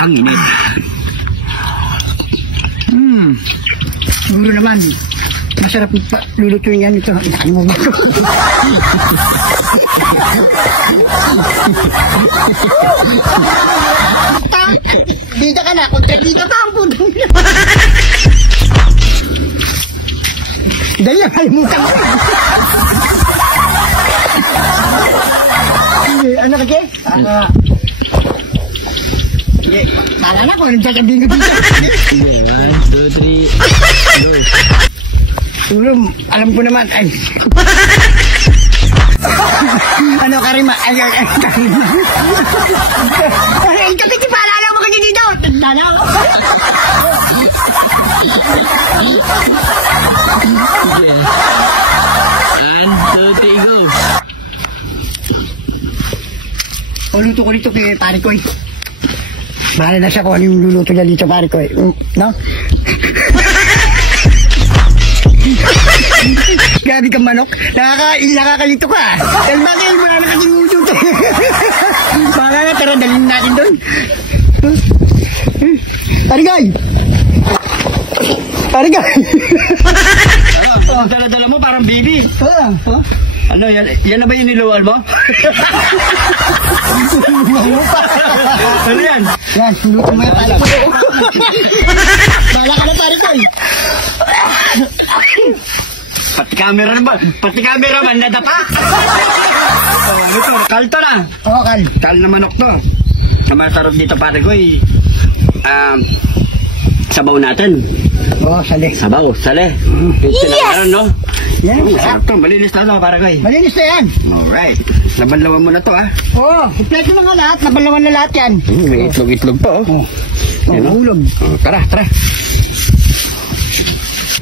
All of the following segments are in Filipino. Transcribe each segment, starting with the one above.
ang init. Siguro naman, masarap lulutuin yan ito. Dito ka na, kontrabida pa ang pudong niya. Dahil lang, kalimutan ko. Ano ka, Jay? Tala na ko, nagsasabihin ko dito. 1, 2, 3, go. Siguro, alam ko naman, ay. Ano, Karima? Ay, Karima. Ay, kapit yung paalala mo kasi dito. Tala ko. Yeah. 1, 2, 3, go. O, luto ko dito kay pare ko eh. Bahala na siya kung ano yung luluto niya dito pare ko eh. No? Grabe kang manok. Nakakalito ka. Dahil bakit mo na nakasimutot eh. Baka na, tara, dalhin natin doon. Parigay! Parigay! Ang dala-dala mo parang baby. Ano, yan na ba yung niluwal mo? Ano yan? Yan, luto mo yan pare ko. Bala ka na pare ko eh. Pati camera man nadapa. Ito, kalto na. Oo, Kal. Kal na manok to. Ang masarap dito pare ko eh. Sabaw natin. Oo, sali. Sabaw, sale. Yes! No? Yan, Masarap to, malinis na to pare ko eh. malinis na yan. Alright. Laban-laban mo na to ah. Oo, kompleto mga lahat. Nabalawan na lahat yan. May itlog-itlog pa oh. Yan, oh. Hulog. Tara.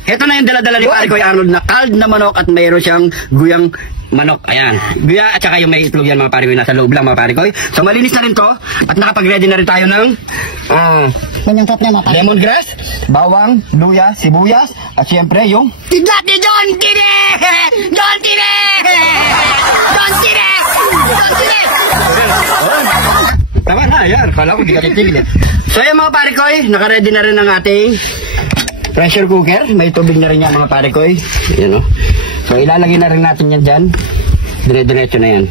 Ito na yung dala-dala ni pare ko Arnold na called na manok at mayroon siyang guyang manok. Ayan. Guya at saka yung may itlog yan mga pare ko. Nasa loob lang mga pare ko. So malinis na rin to. At nakapag-ready na rin tayo ng Yan yung cut na mga pare. lemongrass, bawang, luya, sibuyas, at siyempre yung Tidlat ni John Tine! John Tine! John Tine! John Tine! Tama na, yan. Kala ko di ka titigil. So yung mga pare ko, naka-ready na rin ang ating pressure cooker. May tubig na rin yan mga pare ko. Yan o. So ilalagay na rin natin yan dyan. Dire-diretso na yan.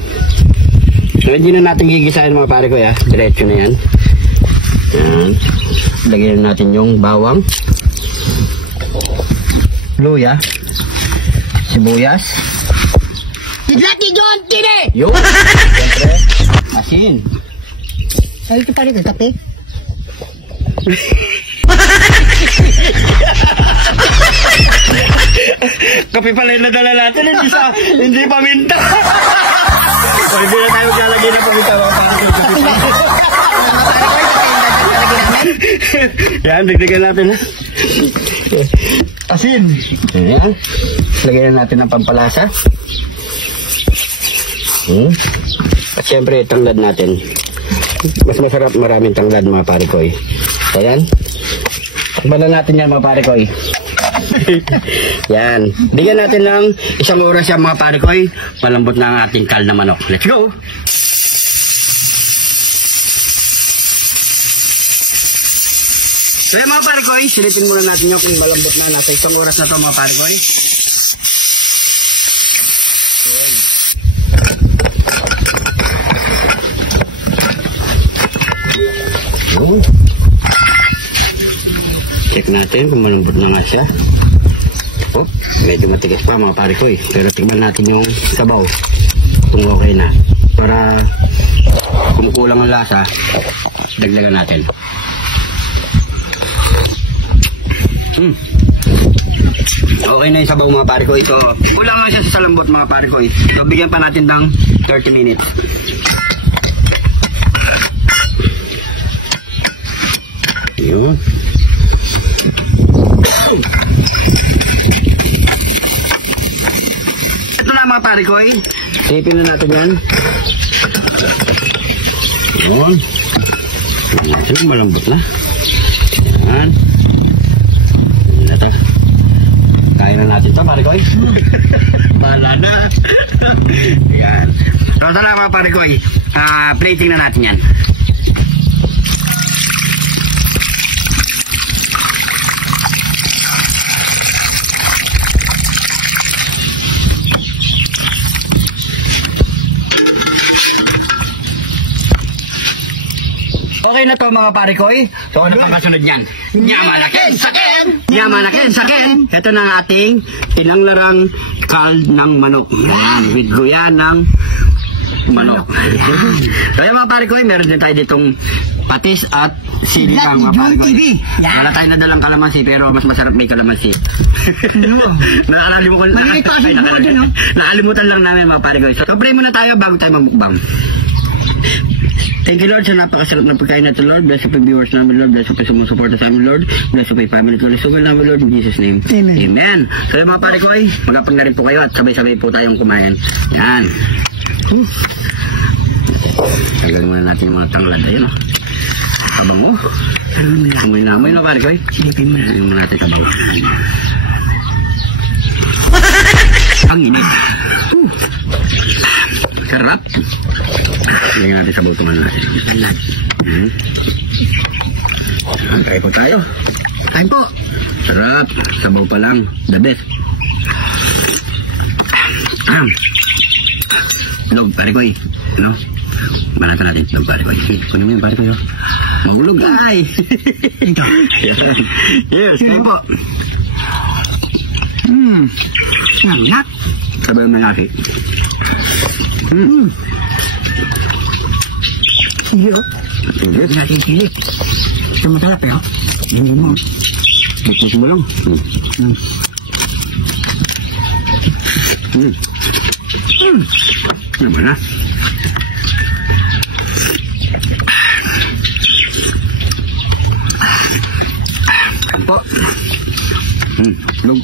So hindi na natin gigisahin mga pare ko. Diretso na yan. Yan. Lagyan natin yung bawang, luya, sibuyas. Tidlat ni John Tine! Yun. Siyempre, asin. Ay, ito pare ko, kape. Kape pala yung nadala natin, hindi paminta. So, hindi na tayo maglalagay na paminta. Yan, dagdagan natin. Asin. Yan. Lagyan natin ng pampalasa. At syempre, tanglad natin. Mas masarap maraming tanglad mga pare ko. Ayan. Takbalan natin yan mga pare ko. Yan. Bigyan natin ng 1 oras yan mga pare ko. Malambot na ang ating kal na manok. Let's go! So yan mga pare ko, silipin muna natin yung kung malambot na nasa 1 oras na ito mga pare ko. Check natin kung malambot na nga siya. Oh, medyo matigas pa mga pare ko pero tignan natin yung sabaw kung okay na. Para kumukulang ang lasa, dagdagan natin. Okay na yung sabaw mga pare ko. Ito, kulang lang siya sa lambot mga pare ko. So bigyan pa natin ng 30 minutes. Yun. Ito na mga pare ko. Sipin na natin yan. Yun. Yun, malambot na. Yan. Yan na ito. Kain na natin ito pare ko. Bahala na. Yan. So ito na mga pare ko. Plating na natin yan. Okay na to mga pare ko eh. So ano pang kasunod niyan? Nyamanakin sakin! Nyamanakin sakin! Ito na ang ating tinanglarang called ng manok. Yan, with guya ng manok. So yung mga pare ko eh, meron din tayo ditong patis at sili lang mga pare ko. Wala tayo nadalang kalamansi pero mas masarap may kalamansi. Nakalimutan lang namin mga pare ko. So pray muna tayo bago tayo mamukbang. Thank you Lord sa napakasarap ng pagkain na ito Lord. Bless up yung viewers namin Lord. Bless up yung sumusuporta sa amin Lord. Bless up yung family ko. Lisugan namin Lord in Jesus name. Amen. Amen. So mga pare ko ay magapang na rin po kayo at sabay-sabay po tayong kumain. Yan. Tagalan muna natin yung mga tanglad. Ayan o. Abang mo. Amoy na amoy no pare ko ay. Silipin mo na. Amoy mo natin abang. Ang init. Sarap. Lagyan natin sa butungan natin. Kaya po tayo. Kain po. Sarap. Sabaw pa lang. The best. Log, pare ko eh. Ano? Banatan natin. Log, pare ko eh. Kunin mo yung pare ko yun. Magulog ay. Ito. Yes, kayo po. Nangat. Sabaw ng malaki. Sige o. Sige. Natin sili. Ito masarap eh o. Hindi mo. Bukos mo lang. Ano ba na? Po. Log.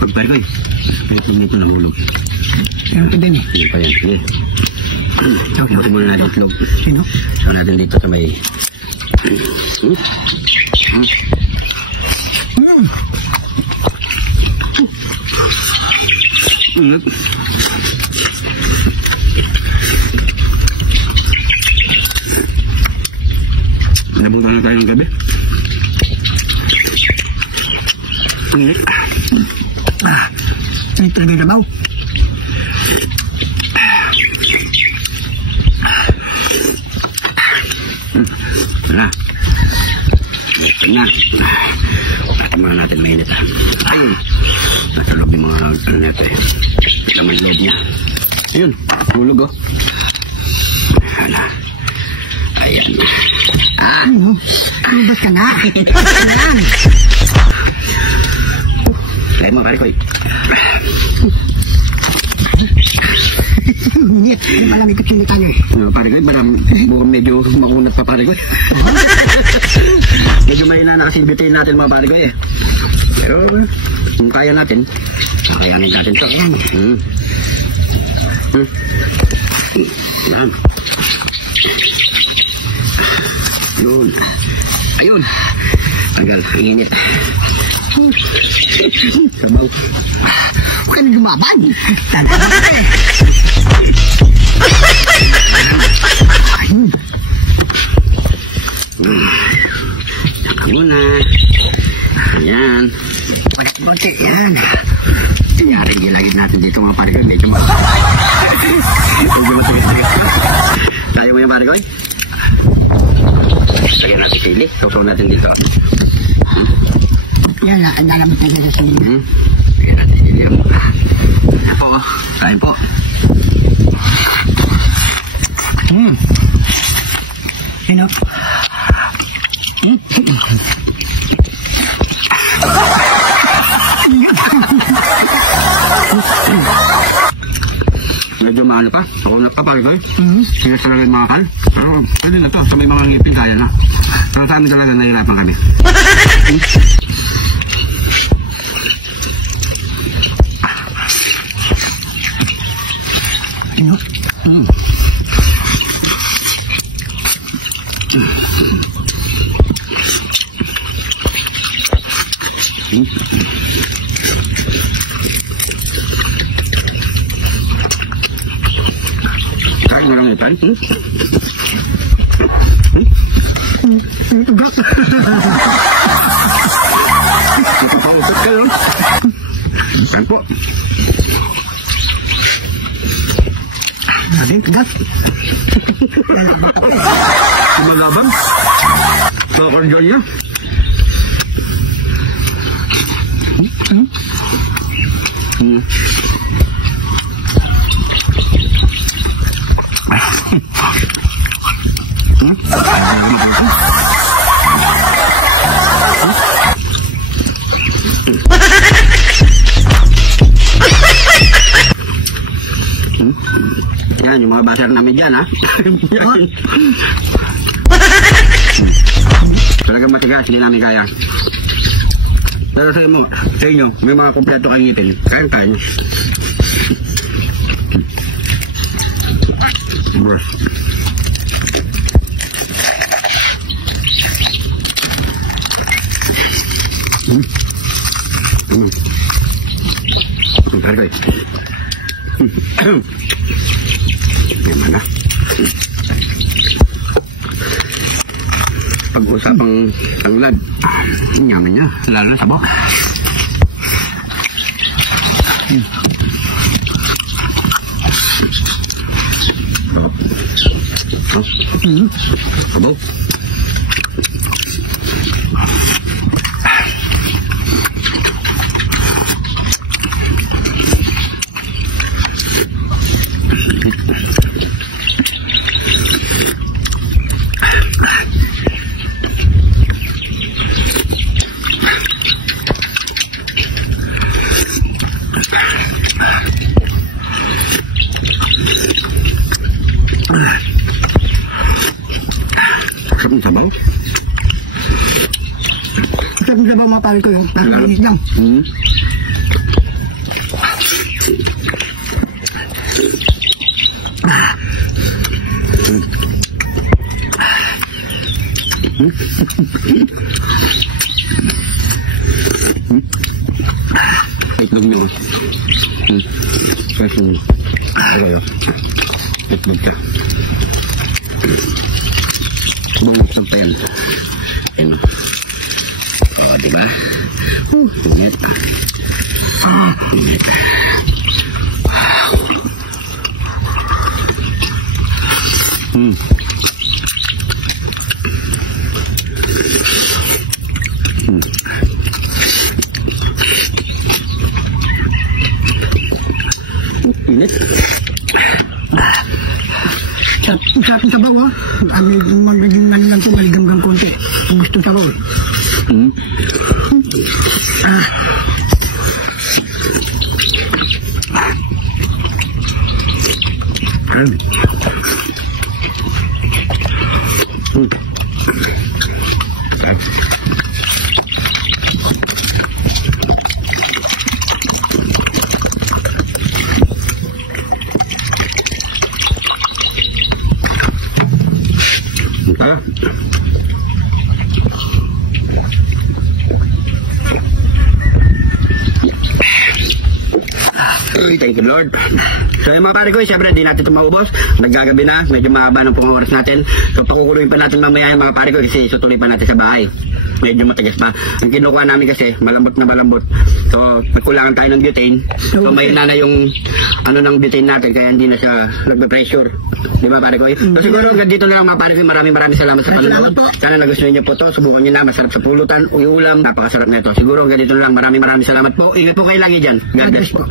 Pagpare ko eh. Pagpare nito namulog. Pero ito din eh. Hindi pa yan. Sige. Buti muna natin itlog. Sino? Saan natin dito sa may... Nabunta na tayo ng gabi. Ito na nabaw. Wala. Ingat. Bakit muna natin mainit. Ay! Nasa loob yung mga ano nito eh. Ito may led niya. Ayun. Hulog oh. Wala. Ayan. Ano? Ano ka na? Kaya mo, pare ko eh. Ngunit, malamig ko sinitan eh. Pare ko eh, mukhang medyo makunat pa pare ko eh. Medyo may nakasibitin natin mga pare ko eh. Pero, kung kaya natin, kakayanin natin ito. Yun. Ayun. Tagal, ang init. Sabaw. Huwag ka na lumaban. Saka muna. Ayan. Bunti yan. Ginagid natin dito mga pare ko. Medyo masakit. Tayo mo yung pare ko. Lagyan natin sili. Sausaw natin dito. Yan, nakalabot na dito sa lima. Lagyan natin sili. Ayan po. Kain po. Sino? Medyo maano pa. Ako na pa pare ko eh. Sige sa lang yung mga kan. Pero ano na to. Sa may mga ngipin kaya na. Pero sa amin talaga nahihirapan kami. Sino? Try mo lang ipan. Ito pa ukot ka no? Saan po? Grabe, kagat. Kumalaban. Kakardiyan niya. Yan, yung mga baser namin dyan, ha? Talagang matigas, hindi namin kaya. Pero sa inyo, may mga kompleto kang ngipin. Kaya-kaya nyo. Bros. Pare ko may mana. Pag-usapang tanglad, nyaman niya, lalo na sabok. Sabok. Sarap ng sabaw. Sarap ng sabaw mga pare ko yung parang linis lang. Itlog nyo. Kasi itlog ka. Bungusog pa yan. Yan. O, diba? Ingat. Ingat. Init. Sarap ng sabaw, ha? Ang magiging ano lang ito, maligam-gam konti. Ang gusto sabaw. Thank you, Lord. So yung mga pare ko, siyempre di natin ito maubos. Naggagabi na, medyo mahaba ng oras natin. So pakukuloyin pa natin mamaya yung mga pare ko kasi isutuloy pa natin sa bahay. Medyo matigas pa. Ang kinukuha namin kasi, malambot na malambot. So nagkulangan tayo ng butane. So may na yung ano ng butane natin, kaya hindi na siya nagbe-pressure. Di ba pare ko? So siguro hanggang dito na lang mga pare ko. Maraming salamat sa panonood. Sana nagustuhan niyo po to. Subukan niyo na, masarap sa pulutan o ulam. Napakasarap na ito. Siguro hanggang dito na lang. Maraming salamat po. Ingat po kayo lagi dyan. God bless po.